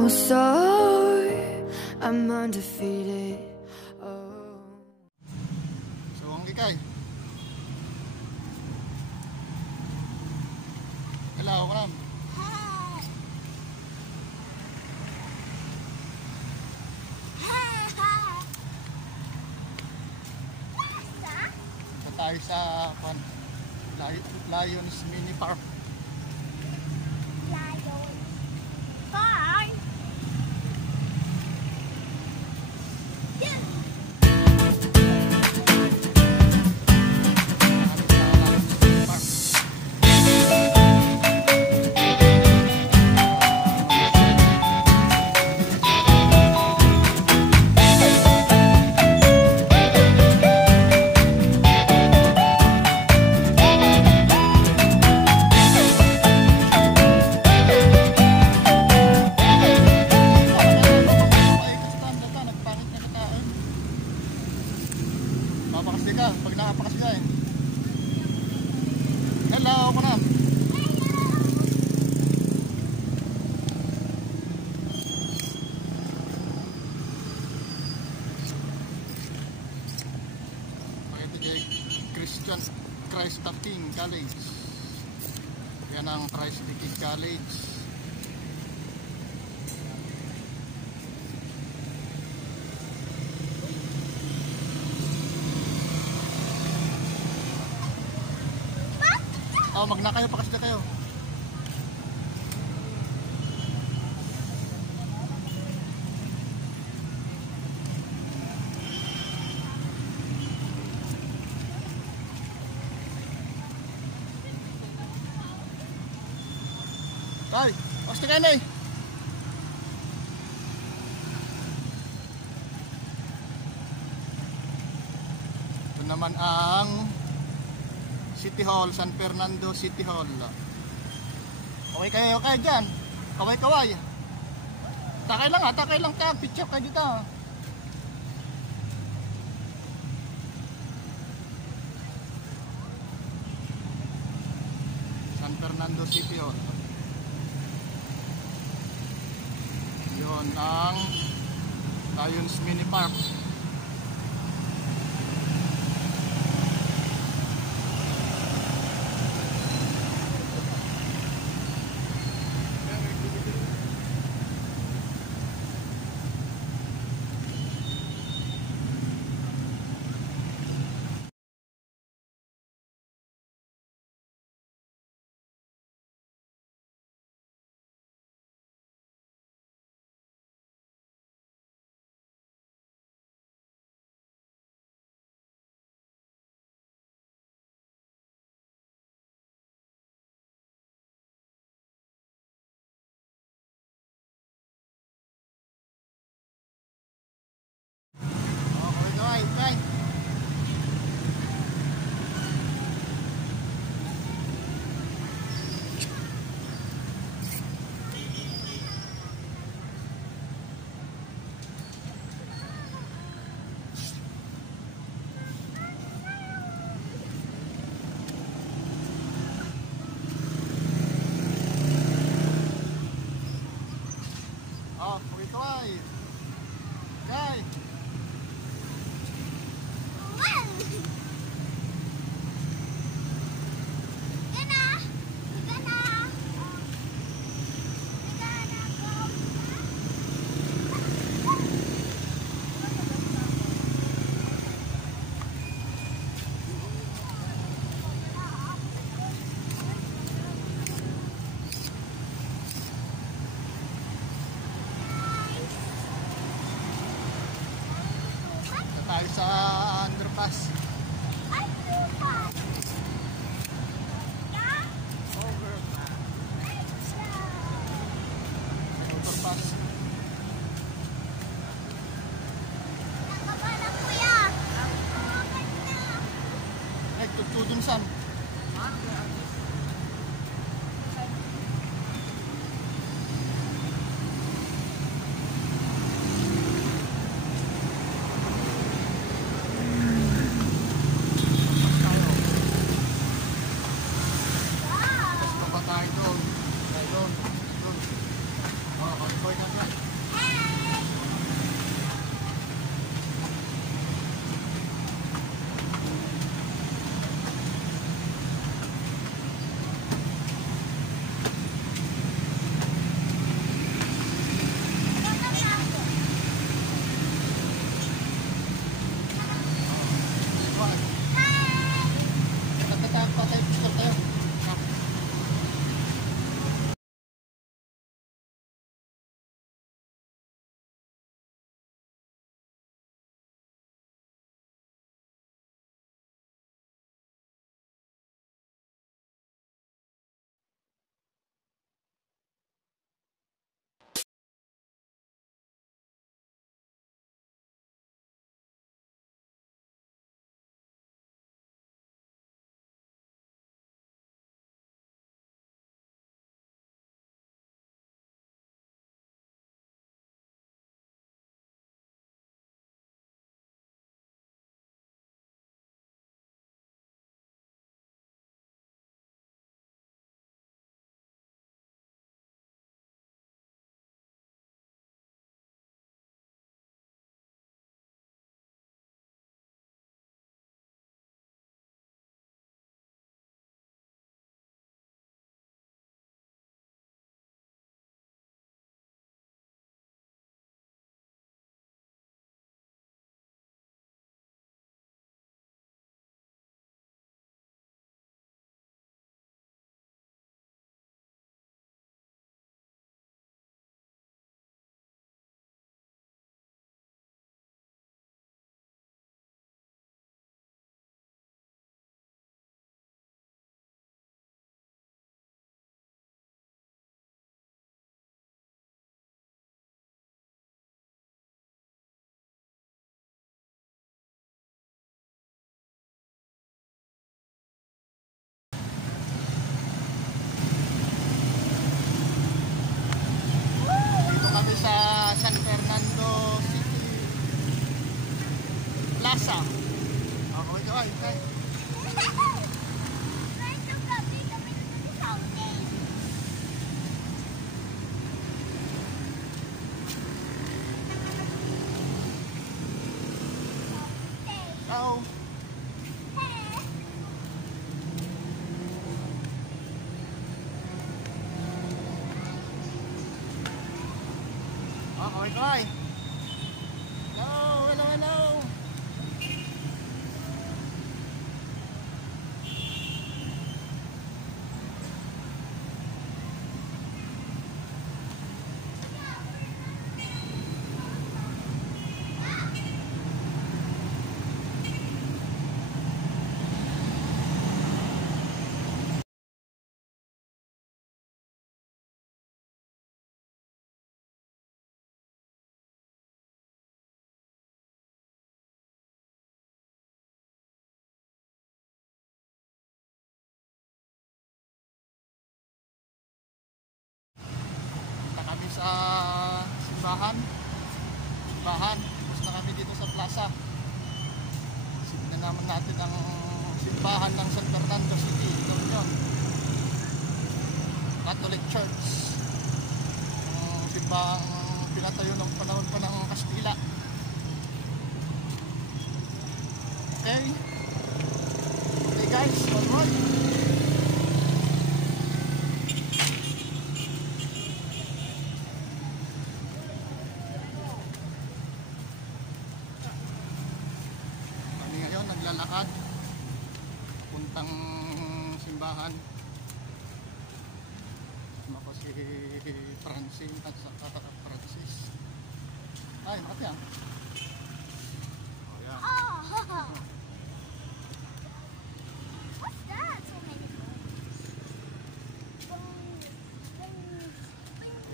will soar. I'm undefeated. Oh. So ang gikay. Hello, karam. Tayo sa Lions Mini Park. Lions Park. Papakasli ka pag nakapakasli ka eh. Hello, karam. Ito kay Christian Christ the King College. Yan ang Christ the King College. Oh, magna kayo, pakasya kayo. Tay, pakasya kayo na eh. Ito naman ang City Hall, San Fernando City Hall. Kaway kayo dyan. Kaway. Takay lang ha, takay lang ka. Picture kayo dito. San Fernando City Hall. Yun ang Lions Mini Park. Okay. Okay. Tayo sa underpass. Overpass. Nagtutudun saan? Tayo doon. Oh, konvoy na. Wag. Nagtatag pa tayo, pistol tayo. Dito kami sa San Fernando City Plaza. Okay, okay. Medyo gabi kami na sa Saudi. Ciao. Okay, okay. Hello, hello, hello. Punta kami sa simbahan. Gusto kami dito sa plaza. Signan naman natin ang simbahan ng San Fernando City. Ito yun. Catholic Church. Ang simbahang pinatayo ng panahon pa ng Kastila. Okay. Okay guys, alright. Naglalakad puntang simbahan. Ako si Francine at saka Francis. Ay, makati ah. Oh, yeah. Oh, what's that? So many phones.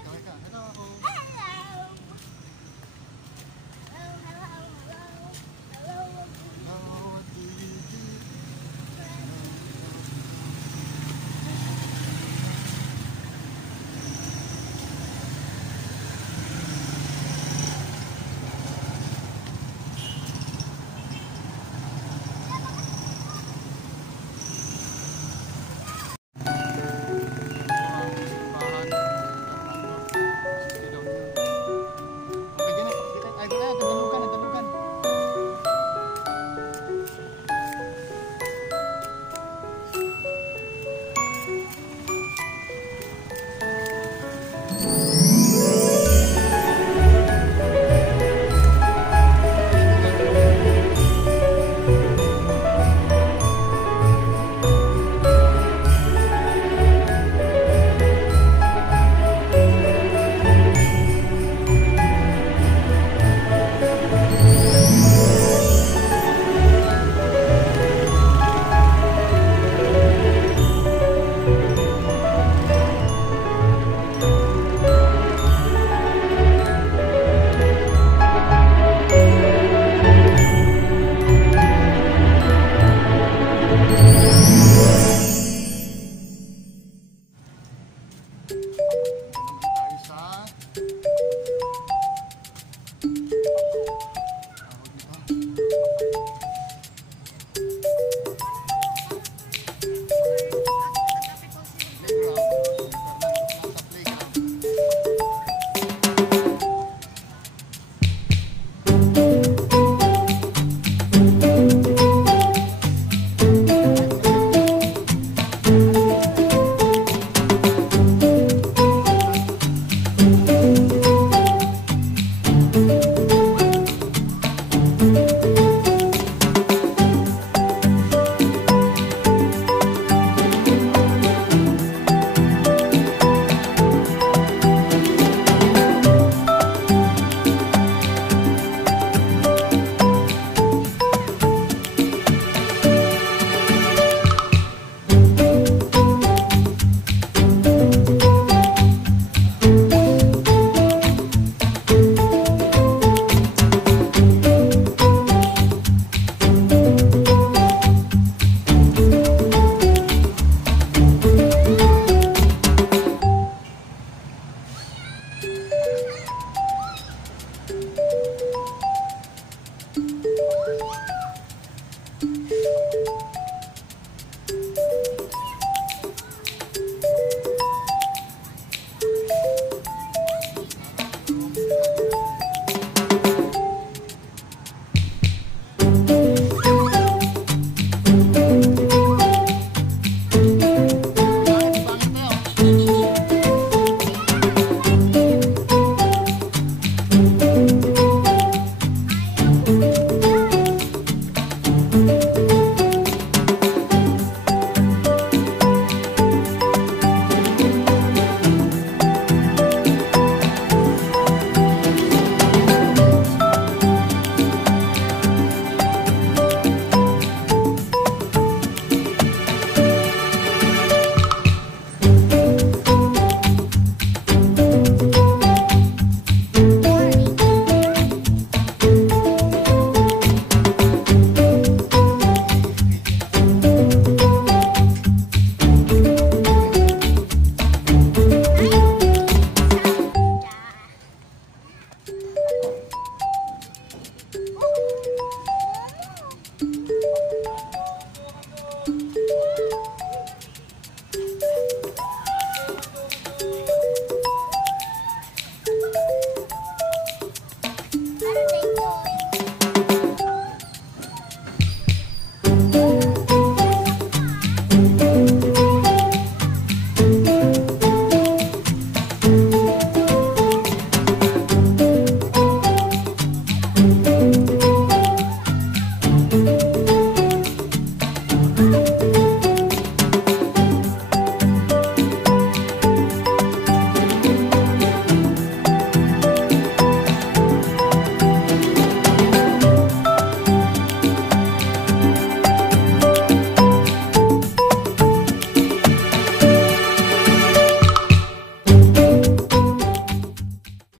Ikaw, ikaw. Hello. Hello. Hello. Hello, what do you do?